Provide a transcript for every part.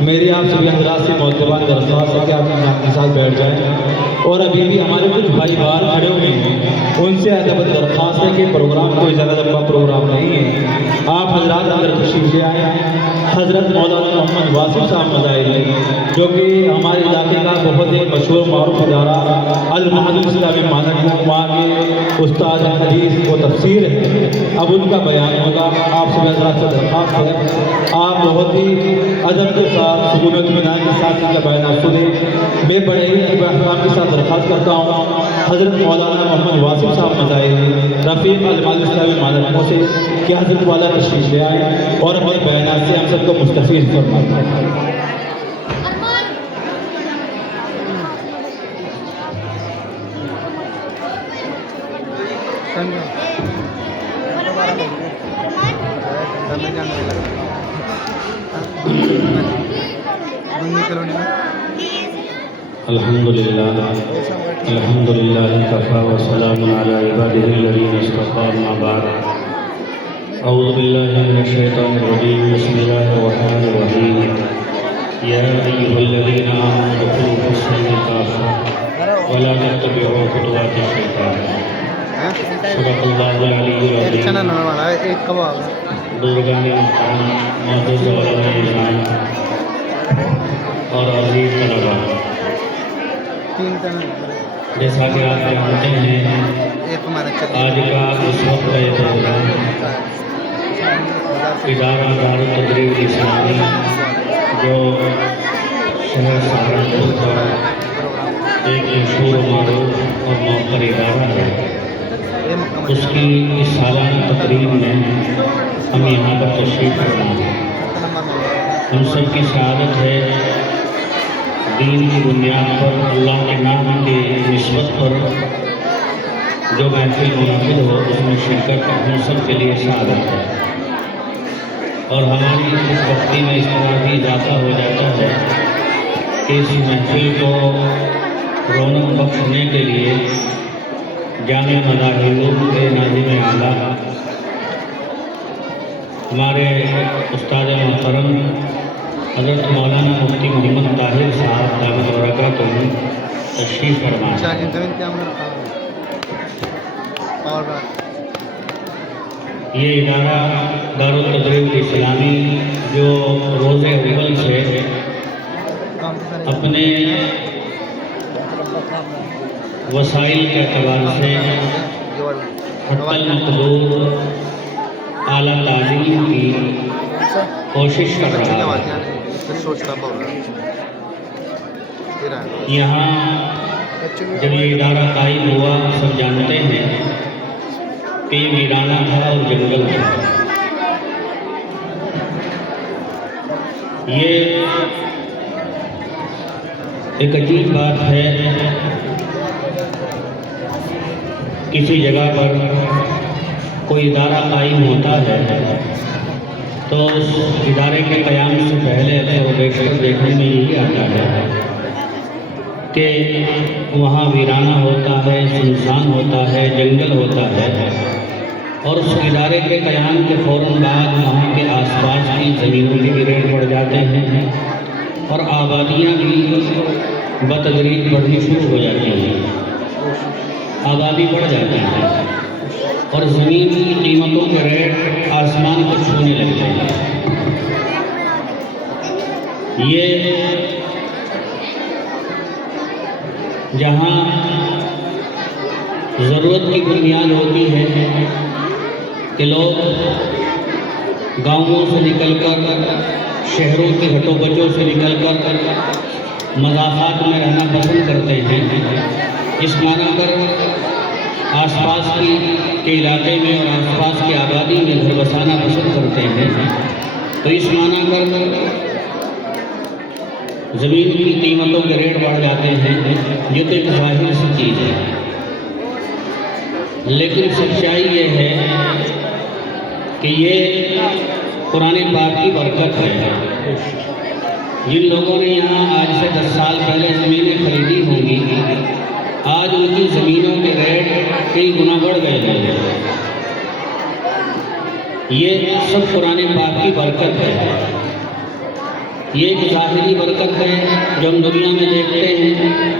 میری آپ سبھی حضرات سے معتبر درخواست ہے کہ آپ نام کے ساتھ بیٹھ جائیں، اور ابھی بھی ہمارے کچھ بھائی باہر کھڑے ہوئے ہیں، ان سے ادب درخواست ہے کہ پروگرام کوئی زیادہ لمبا پروگرام نہیں ہے، آپ حضرات اندر تشریف لے آئیں۔ حضرت مولانا محمد واصف صاحب مظاہری جو کہ ہمارے علاقے کا بہت ایک مشہور معروف ادارہ المعہد الاسلامی مانک، وہاں کے استاد حدیث و تفسیر ہے، اب ان کا بیان ہوگا۔ آپ سب حضرات سے درخواست ہے آپ بہت ہی ادب کے ساتھ سکون و اطمینان کے ساتھ ان کا بیان سنیں۔ میں بڑے ہی احترام کے ساتھ درخواست کرتا ہوں حضرت مولانا محمد واصف صاحب مظاہری رفیق المعہد الاسلامی مانک سے کہ حضرت والا تشریف لے آئیں اور اپنے بیانات سے ہم سب کو مستفید فرمائیں۔ الحمد للہ کفا وسلام علی عبادہ الذین اصطفی، اما بعد، اعوذ باللہ من الشیطان الرجیم، بسم اللہ الرحمن الرحیم، یا ایھا الذین آمنوا ادخلوا فی السلم کافۃ ولا تتبعوا خطوات الشیطان، صدق اللہ العلی العظیم۔ بزرگان محترم، معزز علماء اعزام اور عزیز طلباء، جیسا کہ آپ جانتے ہیں آج کا اس وقت کا یہ پروگرام ادارہ دار التدریب الاسلامی جو شہر سہارنپور کا ایک مشہور و معروف اور موقر ادارہ ہے، اس کی اس سالانہ تقریب میں ہم یہاں پر تشریف فرما ہیں۔ ہم سب کی سعادت ہے دین کی بنیاد پر، اللہ کے نام کی نسبت پر جو محفل منعقد ہو اس میں شرکت ہم سب کے لیے سعادت ہے، اور ہماری اس وقتی میں اس طرح بھی اضافہ ہو جاتا ہے کہ اس محفل کو رونق بخشنے کے لیے جامع مدارالعلوم کے ناظم اعلیٰ ہمارے استاد محترم حضرت مولانا مفتی محمد طاہر صاحب دامت برکاتہ تشریف فرما یہ ادارہ دار التدریب الاسلامی جو روز اول سے اپنے وسائل کے اعتبار سے حتی المقدور اعلیٰ تعلیم کی کوشش کر رہا ہے۔ یہاں جب یہ ادارہ قائم ہوا سب جانتے ہیں کہ یہ ویرانہ تھا اور جنگل تھا۔ یہ ایک عجیب بات ہے، کسی جگہ پر کوئی ادارہ قائم ہوتا ہے تو اس ادارے کے قیام سے پہلے اکثر و بیشتر دیکھنے میں یہی آتا ہے کہ وہاں ویرانہ ہوتا ہے، سنسان ہوتا ہے، جنگل ہوتا ہے، اور اس ادارے کے قیام کے فوراً بعد وہاں کے آس پاس کی زمینوں کے بھی ریٹ بڑھ جاتے ہیں اور آبادیاں بھی بتدریج بڑھنی شروع ہو جاتی ہیں، آبادی بڑھ جاتی ہے اور زمین کی قیمتوں کے ریٹ آسمان کو چھونے لگتے ہیں۔ یہ جہاں ضرورت کی بنیاد ہوتی ہے کہ لوگ گاؤں سے نکل کر، شہروں کی ہٹو بچوں سے نکل کر مضافات میں رہنا پسند کرتے ہیں، اس معنی پر آس پاس کے علاقے میں اور آس پاس کی آبادی میں گھر بسانا پسند کرتے ہیں، تو اس معنی پر زمین کی قیمتوں کے ریٹ بڑھ جاتے ہیں۔ یہ تو ایک ظاہر سی چیز ہے، لیکن سچائی یہ ہے کہ یہ قرآن پاک کی برکت ہے۔ جن لوگوں نے یہاں آج سے 10 سال پہلے زمینیں خریدی ہوں گی، آج ان کی زمینوں کے ریٹ کئی گنا بڑھ گئے ہیں۔ یہ سب قرآن پاک کی برکت ہے۔ یہ ایک ظاہری برکت ہے جو ہم دنیا میں دیکھتے ہیں۔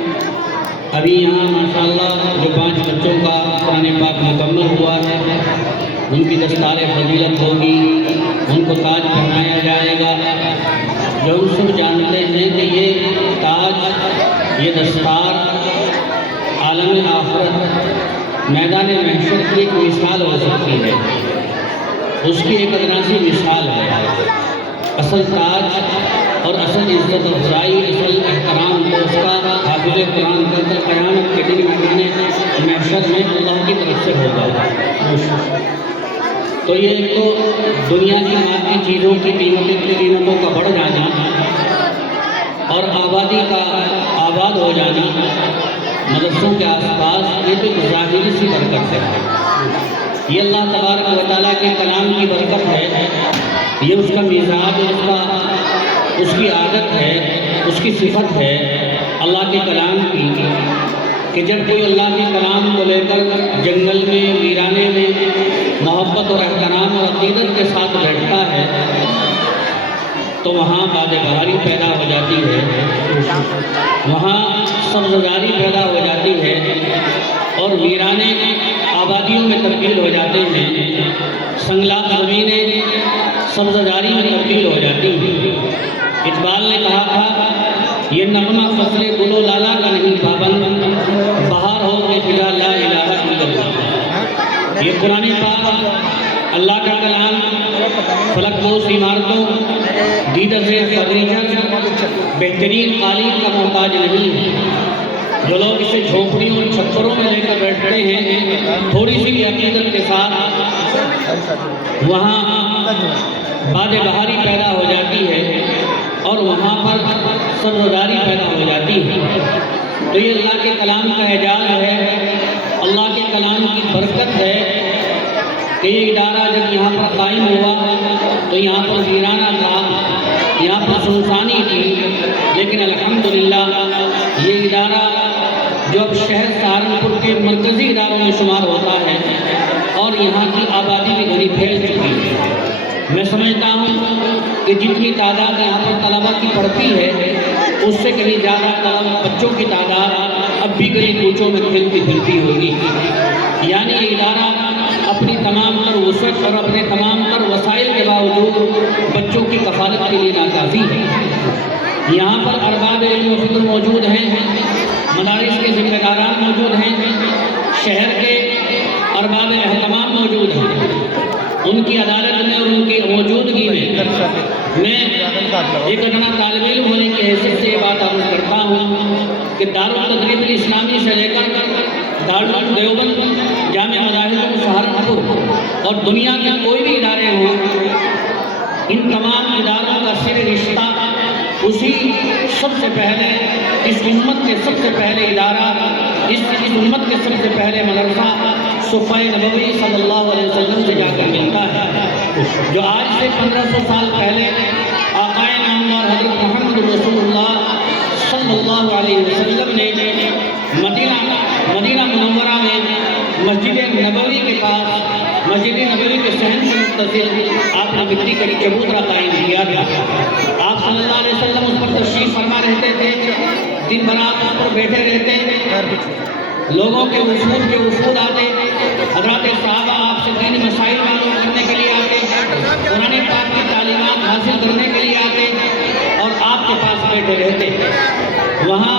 ابھی یہاں ماشاءاللہ جو 5 بچوں کا قرآن پاک مکمل ہوا ہے، ان کی دستار فضیلت ہوگی، ان کو تاج پہنایا جائے گا۔ جو ہم سب جانتے ہیں کہ یہ تاج، یہ دستار عالم آخرت میدان محشر کی ایک مثال ہو سکتی ہے، اس کی ایک ادنا سی مثال ہے۔ اصل تاج اور اصل عزت افزائی، اصل احترام تو اس کا حافظ قرآن کا قیامت کے دن میدان محشر میں اللہ کی طرف سے ہوگا۔ تو یہ ایک تو دنیا کی مادی چیزوں کی قیمتوں کا بڑھ جانا اور آبادی کا آباد ہو جانا مدرسوں کے آس پاس، یہ تو ایک ظاہری سی برکت ہے۔ یہ اللہ تبارک و تعالیٰ کے کلام کی برکت ہے، یہ اس کا مزاج، اس کی عادت ہے، اس کی صفت ہے اللہ کے کلام کی، کہ جب کوئی اللہ کے کلام کو لے کر جنگل میں، ویرانے میں محبت اور احترام اور عقیدت کے ساتھ بیٹھتا ہے تو وہاں باد بہاری پیدا ہو جاتی ہے، وہاں سبززاری پیدا ہو جاتی ہے اور ویرانے آبادیوں میں تبدیل ہو جاتے ہیں، سنگلاخ زمینیں سبززاری میں تبدیل ہو جاتی ہیں۔ اقبال نے کہا تھا، یہ نغمہ فصل گل و لالا کا نہیں پابند، بہار ہو کے فضا لا الہ الا اللہ۔ یہ قرآن پاک اللہ کا کلام فلک بوس عمارتوں، دیدہ سے فرنیچر، بہترین قالین کا محتاج نہیں ہے۔ جو لوگ اسے جھونپڑیوں اور چھپروں میں لے کر بیٹھتے ہیں تھوڑی سی عقیدت کے ساتھ، وہاں باد بہاری پیدا ہو جاتی ہے اور وہاں پر سبززاری پیدا ہو جاتی ہے۔ تو یہ اللہ کے کلام کا اعجاز ہے، اللہ کے کلام کی برکت ہے کہ یہ ادارہ جب یہاں پر قائم ہوا تو یہاں پر ویرانہ تھا، یہاں پر سنسانی تھی، لیکن الحمدللہ یہ ادارہ جو اب شہر سہارنپور کے مرکزی اداروں میں شمار ہوتا ہے اور یہاں کی آبادی بھی گھنی پھیل چکی ہے۔ میں سمجھتا ہوں کہ جتنی تعداد یہاں پر طلبہ کی پڑھتی ہے اس سے کہیں زیادہ بچوں کی تعداد اب بھی گلی کوچوں میں کھیلتی پھرتی ہوگی۔ یعنی یہ ادارہ اپنی تمام تر وسعت اور اپنے تمام تر وسائل کے باوجود بچوں کی کفالت کے لیے ناکافی ہے۔ یہاں پر ارباب علم و فکر موجود ہیں، مدارس کے ذمہ داران موجود ہیں، شہر کے ارباب اہتمام موجود ہیں۔ ان کی عدالت میں اور ان کی موجودگی میں ایک ادنا طالب علم ہونے کی حیثیت سے یہ بات عرض کرتا ہوں کہ دارالتدریب الاسلامی سے لے کر دارالعلوم دیوبند، جامعہ مدارس سہارنپور اور دنیا کے کوئی بھی ادارے ہوں، ان تمام اداروں کا سر رشتہ اسی سب سے پہلے اس امت کے سب سے پہلے ادارہ، اس امت کے سب سے پہلے مدرسہ صفحہ نبوی صلی اللہ علیہ وسلم سے جا کر ملتا ہے، جو آج سے 1500 سال پہلے آقا نامدار حضرت محمد رسول اللہ صلی اللہ علیہ وسلم نے مدینہ منورہ میں مسجد نبوی کے پاس، مسجد نبوی کے صحن سے متصل آپ نے مٹی کا چبوترا قائم کیا تھا۔ آپ صلی اللہ علیہ وسلم اس پر تشریف فرما رہتے تھے، دن بھر آپ اس پر بیٹھے رہتے، لوگوں کے وفود آتے، حضرات صحابہ آپ سے دینی مسائل معلوم کرنے کے لیے آتے، قرآن پاک کی تعلیمات حاصل کرنے کے لیے آتے اور آپ کے پاس بیٹھے رہتے۔ وہاں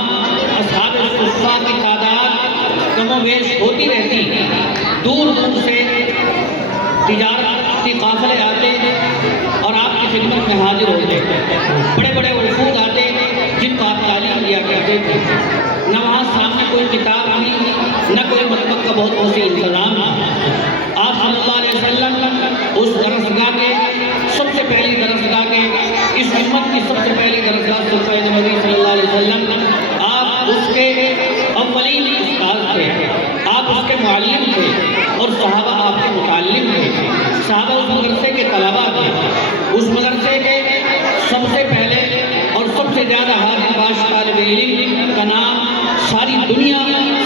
اصحاب الصفہ کی تعداد کم و بیش ہوتی رہتی، دور دور سے تجارت کی قافلے آتے اور آپ کی خدمت میں حاضر ہوتے، بڑے بڑے وفود آتے جن کو آپ تعلیم دیا کرتے تھے۔ نہ وہاں سامنے کوئی کتاب تھی، نہ کوئی مطبخ کا بہت وسیع انتظام تھا۔ آپ صلی اللہ علیہ وسلم اس درسگاہ کے سب سے پہلی درسگاہ کے، اس امت کی سب سے پہلی درسگاہ صفحہ نبوی صلی اللہ علیہ وسلم، آپ اس کے اولین استاد تھے، آپ اس کے معلم تھے اور صحابہ آپ کے متعلم تھے۔ صحابہ اس مدرسے کے طلباء تھے، اس مدرسے کے سب سے پہلے اور سب سے زیادہ حاضر باش طالب علم کا نام ساری دنیا،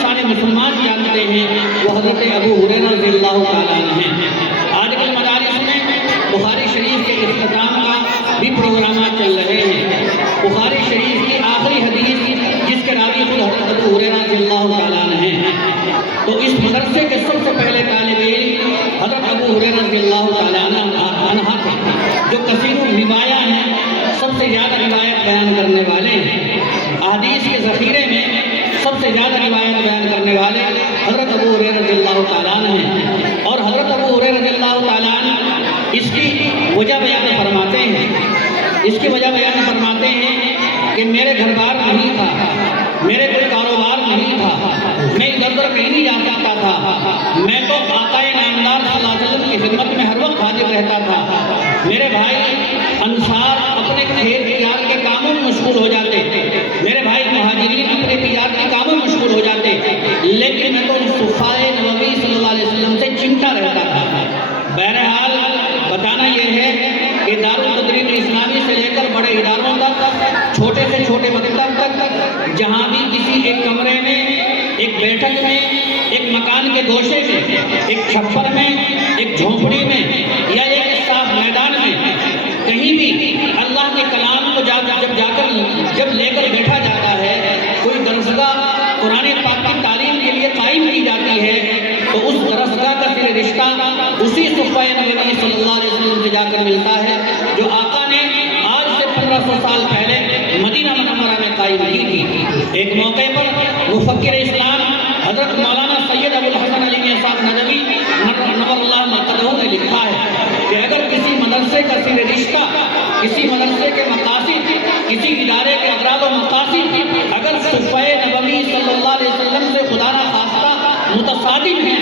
سارے مسلمان جانتے ہیں، وہ حضرت ابو ہریرہ رضی اللہ تعالیٰ عنہ ہیں۔ آج کل مدارس میں بخاری شریف کے اختتام کا بھی پروگرامات چل رہے ہیں۔ بیان کرنے والے احادیث کے ذخیرے میں سب سے زیادہ روایت بیان کرنے والے حضرت ابو ہریرہ رضی اللہ تعالیٰ عنہ ہیں، اور حضرت ابو ہریرہ رضی اللہ تعالیٰ عنہ اس کی وجہ بیان فرماتے ہیں، اس کی وجہ بیان فرماتے ہیں کہ میرے گھر بار نہیں تھا، میرے کوئی کاروبار نہیں تھا، میں ادھر ادھر کہیں نہیں جا سکتا تھا، میں تو آقا نامدار صلی اللہ علیہ وسلم کی خدمت میں ہر وقت حاضر رہتا تھا۔ میرے بھائی انصار اپنے کھیت تجارت کے کاموں میں مشغول ہو جاتے، میرے بھائی مہاجرین اپنے تجارت کے کاموں میں مشغول ہو جاتے، لیکن میں تو صفائے نبوی صلی اللہ علیہ وسلم سے چمٹا رہتا تھا۔ بہرحال بتانا یہ ہے کہ دارالتدریس اسلامی سے لے کر بڑے اداروں تک، چھوٹے سے چھوٹے مکتب تک، جہاں بھی کسی ایک کمرے میں، ایک بیٹھک میں، ایک مکان کے گوشے میں، ایک چھپر میں، ایک جھونپڑی میں، یا ایک صاف میدان میں، کہیں بھی اللہ کے کلام کو جب لے کر بیٹھا جاتا ہے، کوئی درسگاہ قرآن پاک کی تعلیم کے لیے قائم کی جاتی ہے، تو اس درسگاہ کا پھر رشتہ اسی صفائے نبوی صلی اللہ علیہ وسلم سے جا کر ملتا ہے، جو آقا نے آج سے 1500 سال پہلے مدینہ منورہ میں قائم کی تھی۔ ایک موقع پر مفکر اسلام حضرت مولانا سید ابو الحسن علی میاں صاحب ندوی نور اللہ مرقدہ نے لکھا ہے کہ اگر کسی مدرسے کا سر رشتہ، کسی مدرسے کے مقاصد، کسی ادارے کے اغراض و مقاصد اگر صفائے نبوی صلی اللہ علیہ وسلم سے خدا نہ خواستہ متصادم ہیں،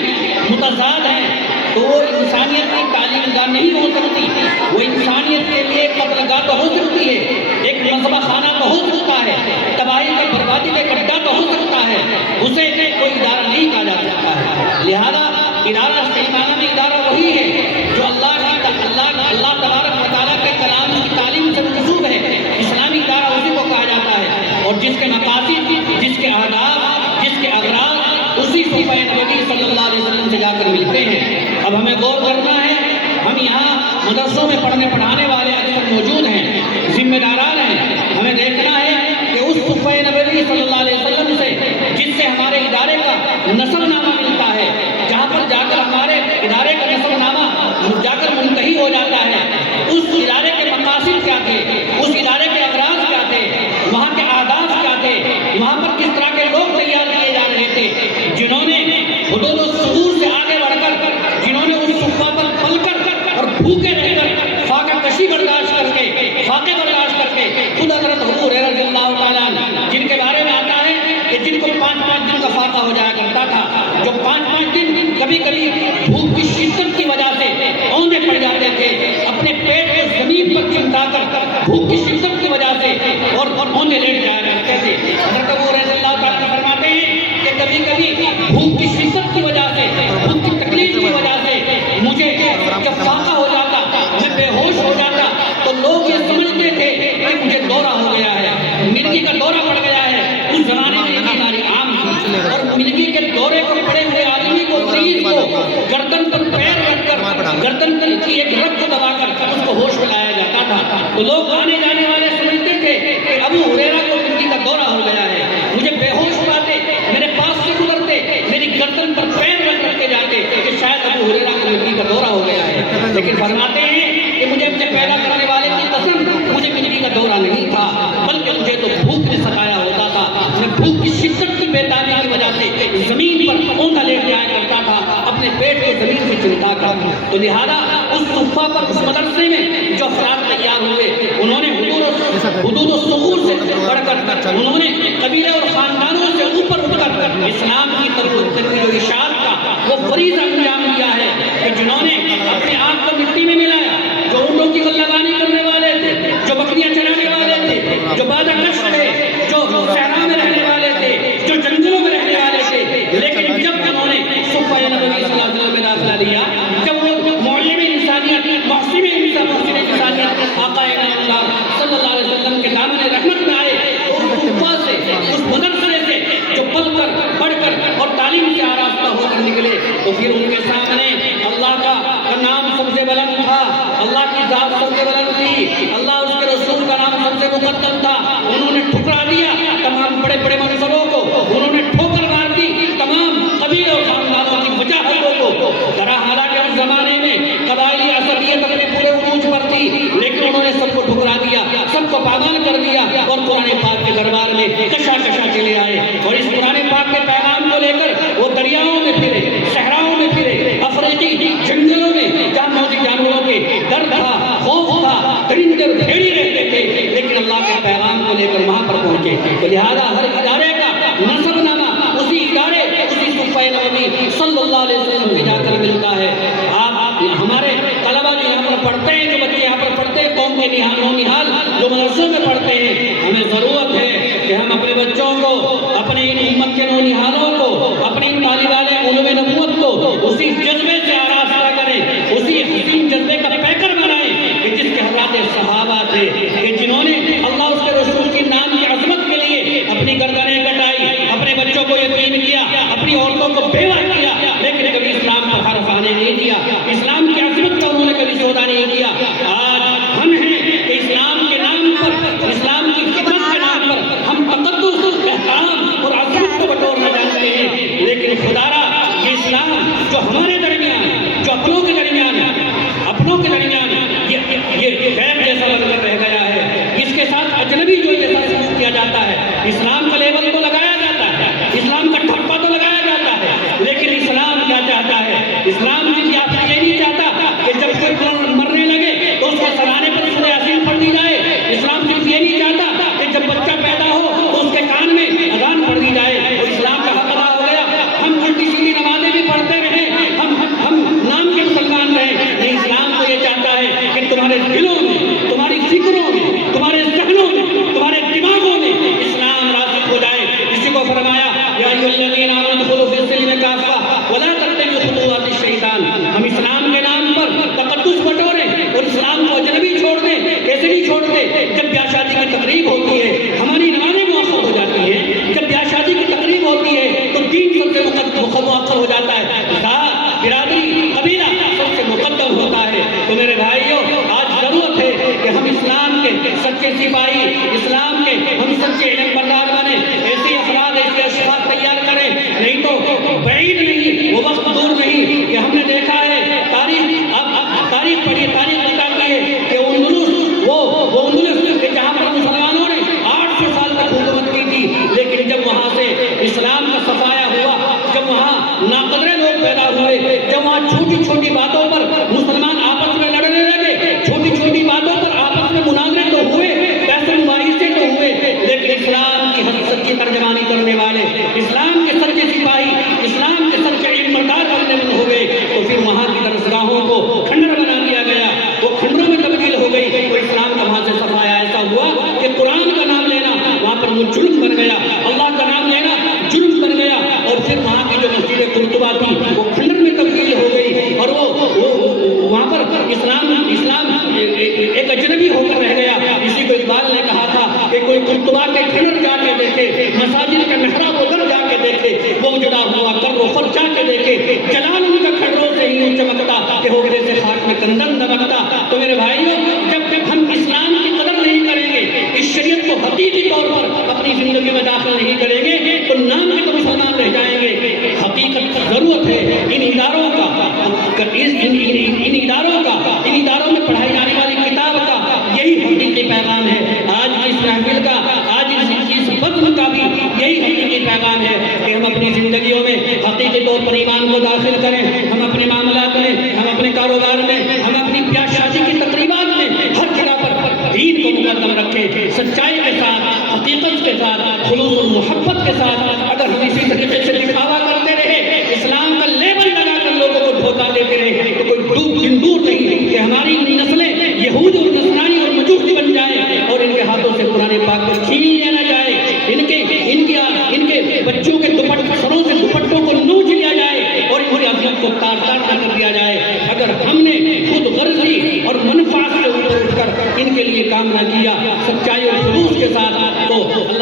متضاد ہیں، تو وہ انسانیت کی تعلیم گاہ نہیں ہو سکتی، وہ انسانیت کے لیے قتل گاہ تو ہو سکتی ہے، ایک مذبح خانہ تو ہو سکتا ہے، تباہی کا بربادی کا گڈھا تو ہو سکتا ہے، اسے کوئی ادارہ نہیں کہا جا سکتا ہے۔ لہذا ادارہ صحیح معنی میں ادارہ وہی ہے جو اللہ تبارک و تعالیٰ کے کلام کی تعلیم سے منسوب ہے، اسلامی ادارہ اسی کو کہا جاتا ہے، اور جس کے مقاصد، جس کے اہداف، جس کے اغراض اسی صفائے نبوی صلی اللہ علیہ وسلم سے جا کر ملتے ہیں۔ اب ہمیں غور کرنا ہے، ہم یہاں مدرسوں میں پڑھانے والے اکثر موجود ہیں، ذمہ داران ہیں، ہمیں دیکھنا ہے کہ اس صفائے نبوی صلی اللہ علیہ وسلم سے جس سے ہمارے ادارے کا نسب نامہ ملتا ہے، جہاں پر جا کر ہمارے ادارے کا نسب نامہ جا کر منتہی ہو جاتا ہے، اس ادارے کے مقاصد کیا تھے، اس ادارے کے اغراض کیا تھے، وہاں کے اہداف کیا تھے، وہاں پر کس طرح کے لوگ تیار کیے جا رہے تھے، جنہوں نے حدود و ثبوت سے آگے بڑھ کر، جنہوں نے اس صفحہ پر پل کر اور بھوکے رہ کر فاقہ کشی برداشت کر کے، فاقے برداشت کر کے، خود حضرت ابو ہریرہ رضی اللہ تعالیٰ عنہ جن کے بارے میں آتا ہے کہ جن کو 5 دن کا فاقہ ہو جایا کرتا تھا، جو 5 دن کبھی کبھی بھوک کی شدت کی وجہ سے اوندے پڑ جاتے تھے، اپنے پیٹ کو زمین پر چمٹا کر بھوک کی شدت کی وجہ سے اور اوندے لیٹ جایا کرتے تھے۔ حضرت ابو ہریرہ رضی اللہ تعالیٰ فرماتے ہیں کہ کبھی کبھی بھوک کی شدت کی وجہ سے، بھوک کی تکلیف کی وجہ سے مجھے جب فاقہ ہو جاتا، میں بے ہوش ہو جاتا، تو لوگ یہ سمجھتے تھے کہ مجھے دورہ ہو گیا ہے، مرگی کا دورہ پڑ گیا ہے۔ اس زمانے میں یہ بیماری عام تھی، اور مرگی کے دورے کو پڑے ہوئے آدمی کو، مریض کو گردن پر پیر رکھ کر، گردن پر کی ایک رگ کو دبا کر اس کو ہوش میں لایا جاتا تھا، تو لوگ آنے جانے والے سمجھتے تھے کہ ابو ہریرہ کو مرگی کا دورہ ہو گیا ہے، مجھے بے ہوش پاتے، میرے پاس سے گزرتے، میری گردن پر پیر رکھ کے جاتے کہ شاید ابو ہریرہ کو مرگی کا دورہ ہو گیا ہے، لیکن فرماتے ہیں کہ مجھے اپنے پیدا کرنے والے کی قسم، مجھے مرگی کا دورہ نہیں تھا، بلکہ مجھے تو بھوک نے ستایا ہوتا تھا، میں بھوک کی شدت کی بیتابی کی وجہ سے زمین پر اوندا لیٹ جایا کرتا تھا، اپنے پیٹ کو زمین سے چمٹا کر۔ تو لہذا اس صفحہ پر، اس مدرسے میں جو افراد تیار ہوئے، انہوں نے حدود و ثغور سے بڑھ کر، انہوں نے قبیلے اور خاندانوں سے اوپر اٹھ کر اسلام کی ترویج و اشاعت کا وہ فریضہ انجام دیا ہے کہ جنہوں نے اپنے آپ کو مٹی میں ملایا، جو اونٹوں کی غلبانی کرنے والے تھے، جو بکریاں چرانے والے تھے، جو بادہ کش تھے، جو صحرا میں رہنے والے تھے، جو جنگلوں میں رہنے والے تھے، لیکن جب انہوں نے صفائے نبوی صلی اللہ علیہ وسلم میں داخلہ لیا، جب وہ معلم انسانیت، محسن انسانیت آقا نامدار صلی اللہ علیہ وسلم کے دامن رحمت میں آئے، اس صفحہ سے، اس مدرسے سے جو پل کر، پڑھ کر اور تعلیم سے آراستہ ہو کر نکلے، تو پھر ان کے سامنے اللہ کا نام سب سے بلند تھا، اللہ کی ذات سب سے بلند تھی، اللہ اس کے رسول کا نام سب سے مقدم تھا، انہوں نے ٹھکرا دیا تمام بڑے بڑے منصبوں کو، انہوں نے ٹھوکر مار دی تمام قبیلوں اور خاندانوں کی وجاہتوں کو۔ ذرا حالانکہ اس زمانے میں قبائلی عصبیت اپنے پورے عروج پر تھی، لیکن انہوں نے سب کو ٹھکرا دیا، سب کو پامال کر دیا اور قرآن پاک کے دربار میں کشا کشا چلے آئے اور اس قرآن پاک کے پیغام کو لے کر وہ دریاؤں میں پھرے، صحراؤں میں پھرے، افریقی جنگلوں میں جہاں موجی جانوروں کے ڈر تھا، خوف تھا، درندے بھیڑی رہتے تھے، لیکن اللہ کے پیغام کو لے کر وہاں پر پہنچے۔ تو لہذا ہر ادارے کا نسب نامہ اسی ادارے، اسی صفحہ نبوی صلی اللہ علیہ وسلم سے جا کر ملتا ہے۔ آپ ہمارے طلبہ جو یہاں پر پڑھتے ہیں، جو بچے یہاں پر پڑھتے ہیں، قوم کے نونہال جو مدرسوں میں پڑھتے ہیں، ہمیں ضرورت ہے کہ ہم اپنے بچوں کو، اپنے ان امت کے نونہالوں کو، اپنے ان طالب علم علوم نبوت کو اسی جذبے سے آراستہ کریں، اسی حسین جذبے کا پیکر بنائیں کہ جس کے حضرات صحابہ تھے کہ جنہوں نے اللہ اس کے رسول کے نام کی عظمت کے لیے اپنی گردنیں کٹائی، اپنے بچوں کو یتیم کیا، اپنی عورتوں کو بیوہ کیا، لیکن کبھی اسلام پر حرف آنے نہیں دیا، اسلام کی عظمت کا انہوں نے کبھی سودا نہیں کیا۔ آج ہم ہیں کہ اسلام کے نام پر، اسلام کی خدمت کے نام پر ہم تقدس، احترام اور عظمت کو بٹورنا جانتے ہیں، لیکن خدا را یہ اسلام جو ہمارے درمیان، جو اپنوں کے درمیان یہ غیر جیسا بن کر رہ گیا ہے، اس کے ساتھ اجنبی جو جیسا سلوک کیا جاتا ہے، اسلام کا لیبل تو لگایا جاتا ہے، اسلام کا ٹھپا تو لگایا جاتا ہے، لیکن اسلام کیا چاہتا ہے؟ اسلام صرف آپ یہ نہیں چاہتا کہ جب کوئی مرنے لگے تو اس کے سرانے پر سورہ یاسین پڑھ دی جائے، اسلام صرف یہ نہیں چاہتا کہ جب بچہ پیدا ہو تو اس کے کان میں اذان پڑھ دی جائے اور اسلام کا حق ادا ہو گیا، ہم الٹی سیدھی نمازیں بھی پڑھتے رہیں، ہم نام کے مسلمان رہیں۔ نہیں، اسلام تو یہ چاہتا ہے کہ تمہارے دلوں میں، تمہاری فکروں میں، تمہارے ذہنوں میں، تمہارے دماغوں میں اسلام راسخ ہو جائے۔ اسی کو فرمایا یا ایھا الذین آمنوا ادخلوا فی السلم کافۃ ولا تتبعوا خطوات الشیطان۔ ہم اسلام کے نام پر تقدس بٹوریں اور اسلام کو اجنبی چھوڑ دیں۔ کیسے نہیں چھوڑتے؟ جب بیاہ شادی کی تقریب ہوتی ہے، ہماری نمازیں مؤخر ہو جاتی ہیں، جب بیاہ شادی کی تقریب ہوتی ہے تو دین سب سے مؤخر ہو جاتا ہے، ذات، برادری، قبیلہ سب سے مقدم ہوتا ہے۔ تو میرے بھائیوں، آج ضرورت ہے کہ ہم اسلام کے سچے سپاہی، اسلام کے ہم سچے علم بردار بنیں، ایسے افراد، ایسے اشخاص تیار کریں، نہیں تو بعید نہیں، وہ وقت دور نہیں کہ ہم نے دیکھا ہے تاریخ پڑھی، تاریخ بتاتی ہے کہ وہ اندلس کہ جہاں پر مسلمانوں نے 800 سال تک حکومت کی تھی، لیکن جب وہاں سے اسلام کا صفایا ہوا، جب وہاں ناقدرے لوگ پیدا ہوئے، جب وہاں چھوٹی چھوٹی باتوں پر مسلمان آپس میں لڑنے لگے، چھوٹی چھوٹی باتوں پر آپس میں مناظرے تو ہوئے، پیسے مباحثے تو ہوئے، لیکن اسلام کی سچی ترجمانی کرنے والے، اسلام کے سچے سپاہی، اسلام کے سچے علم بردار بننے میں ہو گئے، تو پھر وہاں کی درسگاہوں کو کھنڈر بنا دیا گیا، وہ کھنڈروں میں تبدیل ہو گئی، تو اسلام کا وہاں سے صفایا ایسا ہوا کہ قرآن کا نام لینا وہاں پر وہ جرم بن گیا، اللہ کا نام لینا جرم بن گیا، اور پھر وہاں کی جو مسجد قرطبہ تھی وہ کھنڈر میں تبدیل ہو گئی، اور وہ وہاں پر اسلام ایک اجنبی ہو کر رہ گیا۔ اسی کو اقبال نے کہا تھا کہ کوئی قرطبہ کے کھنڈر جا کے دیکھے، مساجد کے محراب و در جا کے دیکھے، وہ اجڑا ہوا کر و فر جا کے دیکھے، جلال ان کا کھنڈروں سے ہی نہیں چمکتا کہ ہوگرے سے خاک میں کندن دمکتا۔ تو میرے بھائیوں، جب تک ہم اسلام کی قدر نہیں کریں گے، اس شریعت کو حقیقی طور پر اپنی زندگی میں داخل نہیں کریں گے، تو نام کے تو مسلمان رہ جائیں گے۔ حقیقت ضرورت ہے ان اداروں کا، ان اداروں میں پڑھائی جانے والی کتاب کا یہی حقیقی پیغام ہے۔ آج کی اس محفل کا، آج اس بزم کا بھی یہی حقیقی پیغام ہے کہ ہم اپنی زندگیوں میں حقیقی طور پر ایمان کو داخل کریں، ہم اپنے معاملات میں، ہم اپنے کاروبار میں، ہم اپنی بیاہ شادی کی تقریبات میں ہر جگہ پر دین کو مقدم رکھیں، سچائی کے ساتھ، حقیقت کے ساتھ، خلوص اور محبت کے ساتھ۔ اگر ہم اسی طریقے سے دکھاوا کرتے رہے، اسلام کا لیبل لگا کر لوگوں کو دھوکہ دیتے رہے، تو کوئی دور نہیں کہ ہماری نسلیں یہود اور نصرانی اور مجوسی بن جائیں اور ان کے ہاتھوں سے قرآن پاک کو چھین لیا نہ جائے، ان کے بچوں کے سروں سے دوپٹوں کو نوچ لیا جائے اور ان کی عظمت کو تار تار نہ کر دیا جائے۔ اگر ہم نے خود غرضی اور منفعت سے اوپر اٹھ کر ان کے لیے کام نہ کیا، سچائی اور خلوص کے ساتھ، تو اللہ